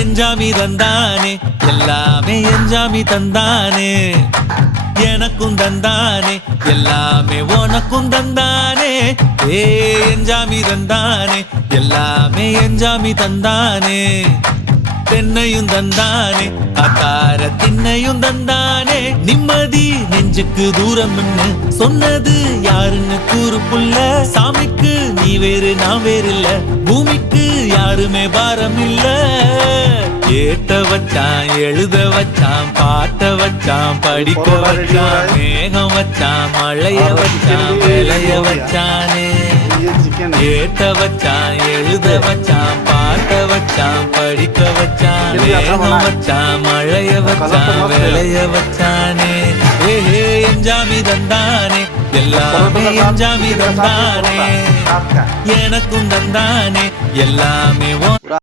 எஞ்சாமி தந்தானே எல்லாமே எஞ்சாமி தந்தானே எனக்கும் தந்தானே எல்லாமே உனக்கும் தந்தானே ஏ எஞ்சாமி தந்தானே எல்லாமே எஞ்சாமி தந்தானே தென்னையும் தந்தானே அக்கார திண்ணையும் தந்தானே நிம்மதி நெஞ்சுக்கு தூரம்னு சொன்னது யாருன்னு கூறு புள்ள சாமிக்கு நீ வேறு நான் வேறு இல்ல பூமிக்கு யாருமே பாரம் இல்ல ஏத்த வச்சான் எழுத வச்சான் பாட்ட வச்சான் படிக்க வச்சான் மேகம் வச்சான் மழைய வச்சான் விளைய வச்சானே ஏத்த வச்சான் எழுத வச்சான் பாட்ட வச்சான் படிக்க வச்சான் மேகம் வச்சான் மழைய வச்சான் விளைய வச்சானே ஏ எஞ்சாமி தந்தானே எல்லாமே எஞ்சாமி தந்தானே எனக்கும் தந்தானே எல்லாமே